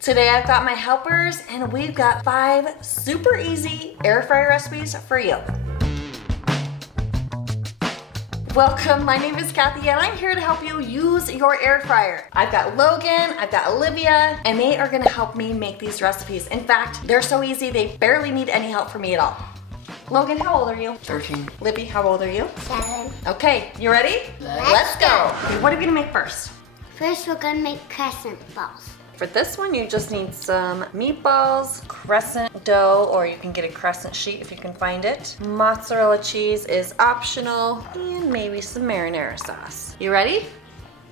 Today I've got my helpers and we've got 5 super easy air fryer recipes for you. Welcome, my name is Kathy and I'm here to help you use your air fryer. I've got Logan, I've got Olivia, and they are gonna help me make these recipes. In fact, they're so easy, they barely need any help from me at all. Logan, how old are you? 13. Libby, how old are you? 7. Okay, you ready? Let's go. Okay, what are we gonna make first? First, we're gonna make crescent balls. For this one, you just need some meatballs, crescent dough, or you can get a crescent sheet if you can find it. Mozzarella cheese is optional, and maybe some marinara sauce. You ready?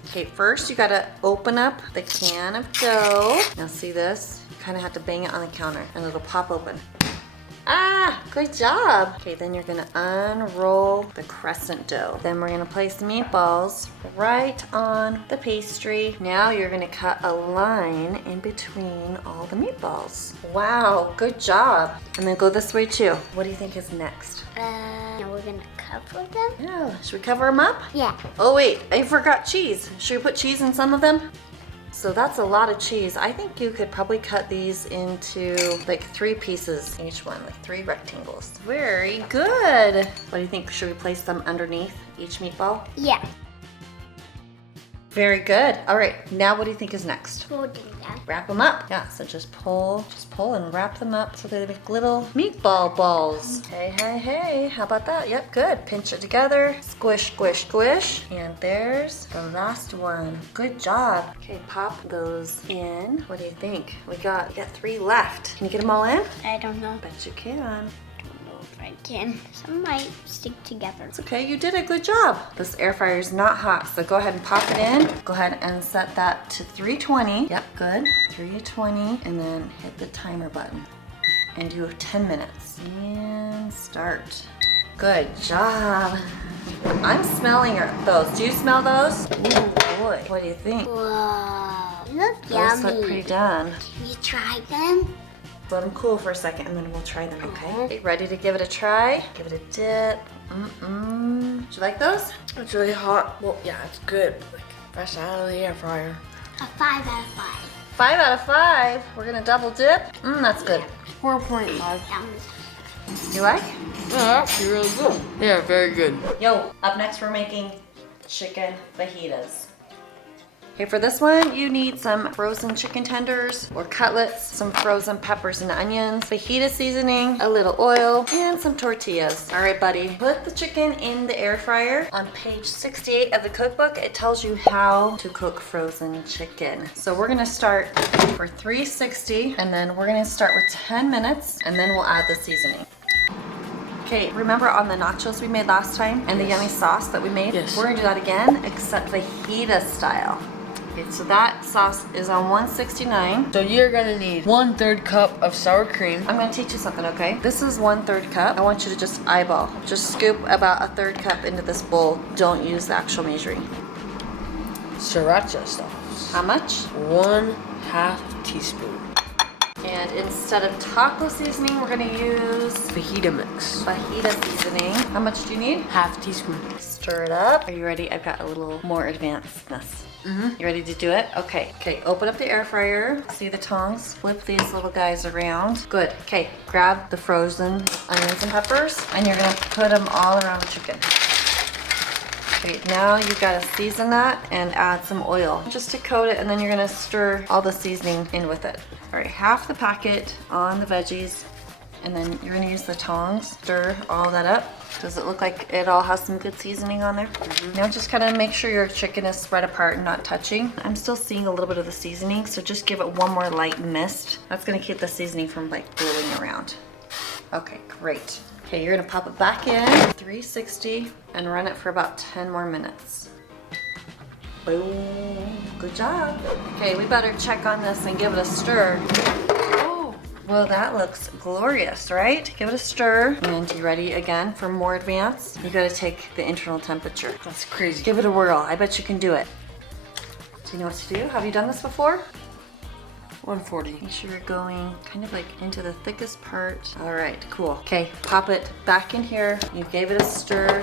Okay, first you gotta open up the can of dough. Now see this? You kinda have to bang it on the counter and it'll pop open. Ah, good job. Okay, then you're gonna unroll the crescent dough. Then we're gonna place the meatballs right on the pastry. Now you're gonna cut a line in between all the meatballs. Wow, good job. And then go this way too. What do you think is next? We're gonna cover them. Yeah, should we cover them up? Yeah. Oh wait, I forgot cheese. Should we put cheese in some of them? So that's a lot of cheese. I think you could probably cut these into like 3 pieces each one, like 3 rectangles. Very good. What do you think? Should we place them underneath each meatball? Yeah. Very good. All right, now what do you think is next? We'll do that. Wrap them up. Yeah, so just pull and wrap them up so they make little meatball balls. Hey, hey, hey, how about that? Yep, good. Pinch it together, squish, squish, squish. And there's the last one. Good job. Okay, pop those in. What do you think? We got 3 left. Can you get them all in? I don't know. Bet you can. I don't know if I can. Some might stick together. It's okay, you did a good job. This air fryer is not hot, so go ahead and pop it in. Go ahead and set that to 320. Yep, good. 320, and then hit the timer button. And do 10 minutes. And start. Good job. I'm smelling those. Do you smell those? Ooh, boy. What do you think? Whoa. Look Those yummy. look pretty done. Can you try them? Let them cool for a second and then we'll try them, okay? Ready to give it a try? Give it a dip. Do you like those? It's really hot. Well, yeah, it's good. Like, fresh out of the air fryer. A 5 out of 5. 5 out of 5. We're gonna double dip. That's good. 4.5. You like? Yeah, actually really good. Yeah, very good. Yo, up next we're making chicken fajitas. Okay, for this one, you need some frozen chicken tenders or cutlets, some frozen peppers and onions, fajita seasoning, a little oil, and some tortillas. All right, buddy, put the chicken in the air fryer. On page 68 of the cookbook, it tells you how to cook frozen chicken. So we're gonna start for 360, and then we're gonna start with 10 minutes, and then we'll add the seasoning. Okay, remember on the nachos we made last time and the yummy sauce that we made? Yes. We're gonna do that again, except fajita style. Okay, so that sauce is on 169. So you're gonna need 1/3 cup of sour cream. I'm gonna teach you something, okay? This is 1/3 cup. I want you to just eyeball. Just scoop about 1/3 cup into this bowl. Don't use the actual measuring. Sriracha sauce. How much? 1/2 teaspoon. And instead of taco seasoning, we're gonna use Fajita mix. fajita seasoning. How much do you need? 1/2 teaspoon. Stir it up. Are you ready? I've got a little more advancedness. You ready to do it? Okay. Okay, open up the air fryer. See the tongs? Flip these little guys around. Good. Okay, grab the frozen onions and peppers, and you're gonna put them all around the chicken. Okay, now you've gotta season that and add some oil just to coat it, and then you're gonna stir all the seasoning in with it. All right, half the packet on the veggies, and then you're gonna use the tongs, stir all that up. Does it look like it all has some good seasoning on there? Now just kind of make sure your chicken is spread apart and not touching. I'm still seeing a little bit of the seasoning, so just give it one more light mist. That's gonna keep the seasoning from like blowing around. Okay, great. Okay, you're gonna pop it back in, 360, and run it for about 10 more minutes. Boom, good job. Okay, we better check on this and give it a stir. Well, that looks glorious, right? Give it a stir. And you ready again for more advanced? You gotta take the internal temperature. That's crazy. Give it a whirl. I bet you can do it. Do you know what to do? Have you done this before? 140. Make sure you're going kind of like into the thickest part. All right, cool. Okay, pop it back in here. You gave it a stir.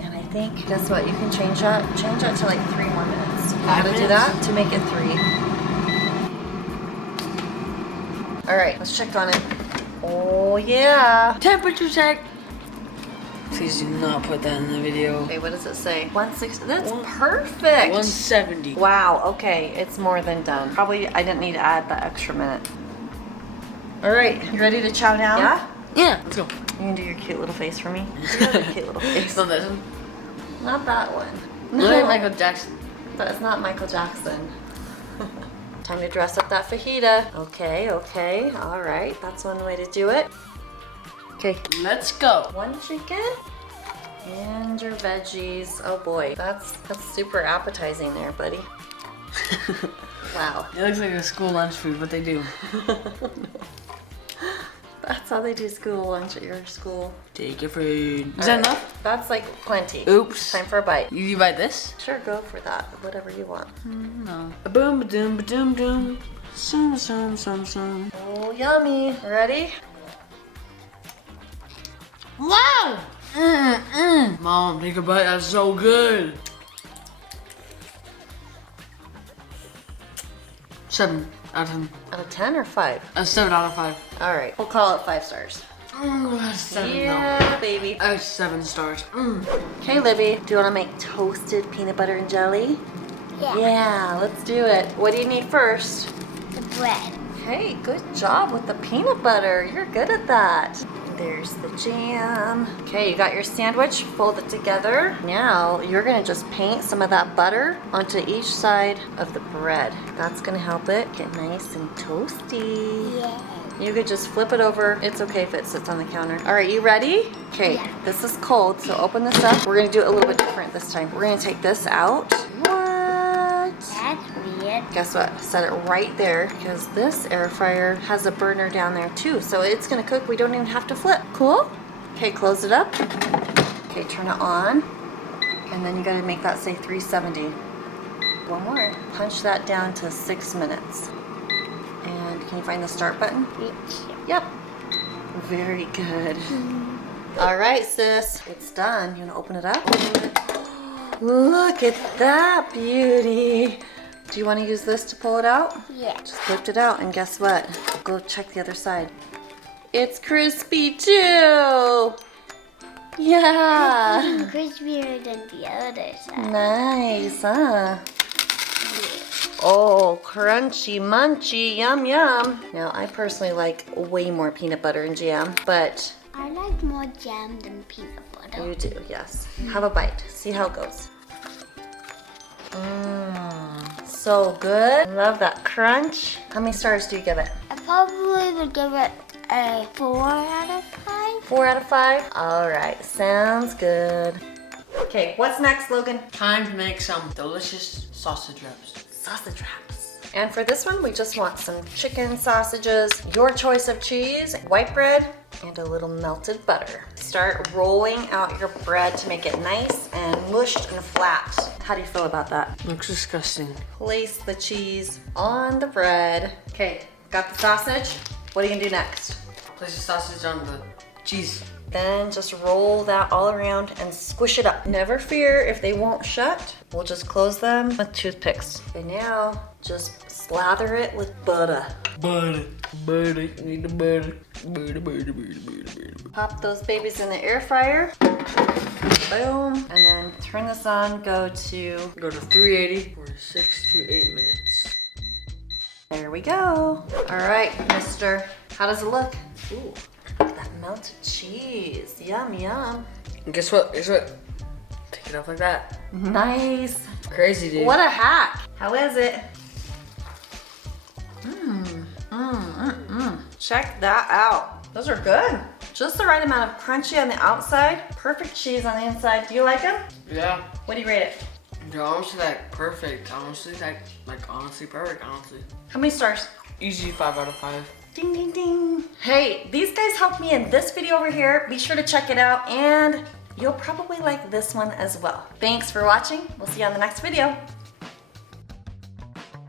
And I think, guess what? You can change that to like 3 more minutes. How to do that? To make it 3. All right, let's check on it. Oh yeah. Temperature check. Please do not put that in the video. Okay, what does it say? 160. That's perfect. 170. Wow, okay, it's more than done. Probably I didn't need to add that extra minute. All right, you ready to chow down? Yeah? Yeah, let's go. You can do your cute little face for me. Do your cute little face. Not this one. Not that one. Look at Michael Jackson. That's not Michael Jackson. Time to dress up that fajita. Okay, okay, all right. That's one way to do it. Okay, Let's go. one chicken and your veggies. Oh boy, that's super appetizing there, buddy. Wow. It looks like a school lunch food, but they do. That's how they do school lunch at your school. Take your food. Is that enough? That's like plenty. Oops. Time for a bite. You bite this? Sure, go for that. Whatever you want. No. Boom, ba-doom, ba-doom, doom. Some. Oh, yummy. Ready? Wow! Mom, take a bite. That's so good. 7 out of 10. Out of 10 or 5? 7 out of 5. All right, we'll call it 5 stars. That's 7 Yeah, baby. That's 7 stars. Okay, Libby, do you want to make toasted peanut butter and jelly? Yeah. Yeah, let's do it. What do you need first? The bread. Hey, good job with the peanut butter. You're good at that. There's the jam. Okay, you got your sandwich, fold it together. Now you're gonna just paint some of that butter onto each side of the bread. That's gonna help it get nice and toasty. Yeah. You could just flip it over. It's okay if it sits on the counter. All right, you ready? Okay, Yeah. this is cold, so open this up. We're gonna do it a little bit different this time. We're gonna take this out. What? That's weird. Guess what? Set it right there because this air fryer has a burner down there too. So it's gonna cook. We don't even have to flip. Cool? Okay, close it up. Okay, turn it on. And then you gotta make that say 370. One more. Punch that down to 6 minutes. And can you find the start button? Yep. Very good. All right, sis. It's done. You wanna open it up? Look at that beauty. Do you want to use this to pull it out? Yeah. Just lift it out and guess what? Go check the other side. It's crispy too. Yeah. Even crispier than the other side. Nice, huh? Oh, crunchy munchy, yum yum. Now, I personally like way more peanut butter and jam, but I like more jam than peanut butter. you do, yes. Have a bite. See how it goes. So good. Love that crunch. How many stars do you give it? I probably would give it a 4 out of 5. 4 out of 5? All right, sounds good. Okay, what's next, Logan? Time to make some delicious sausage wraps. Sausage wraps. And for this one, we just want some chicken sausages, your choice of cheese, white bread, and a little melted butter. Start rolling out your bread to make it nice and mushed and flat. How do you feel about that? Looks disgusting. Place the cheese on the bread. Okay, got the sausage. What are you gonna do next? Place the sausage on the cheese. Then just roll that all around and squish it up. Never fear if they won't shut. We'll just close them with toothpicks. And now just slather it with butter. Butter. Need the butter. Butter. Pop those babies in the air fryer. Boom. And then turn this on, go to 380 for 6 to 8 minutes. there we go. All right, mister. How does it look? Ooh, look at that melted cheese. Yum, yum. And guess what? Take it off like that. Nice. Crazy, dude. What a hack. How is it? Check that out. Those are good. Just the right amount of crunchy on the outside, perfect cheese on the inside. Do you like them? Yeah. What do you rate it? They're honestly like perfect. Honestly, honestly perfect, honestly. How many stars? Easy 5 out of 5. Ding, ding, ding. Hey, these guys helped me in this video over here. Be sure to check it out and you'll probably like this one as well. Thanks for watching. We'll see you on the next video.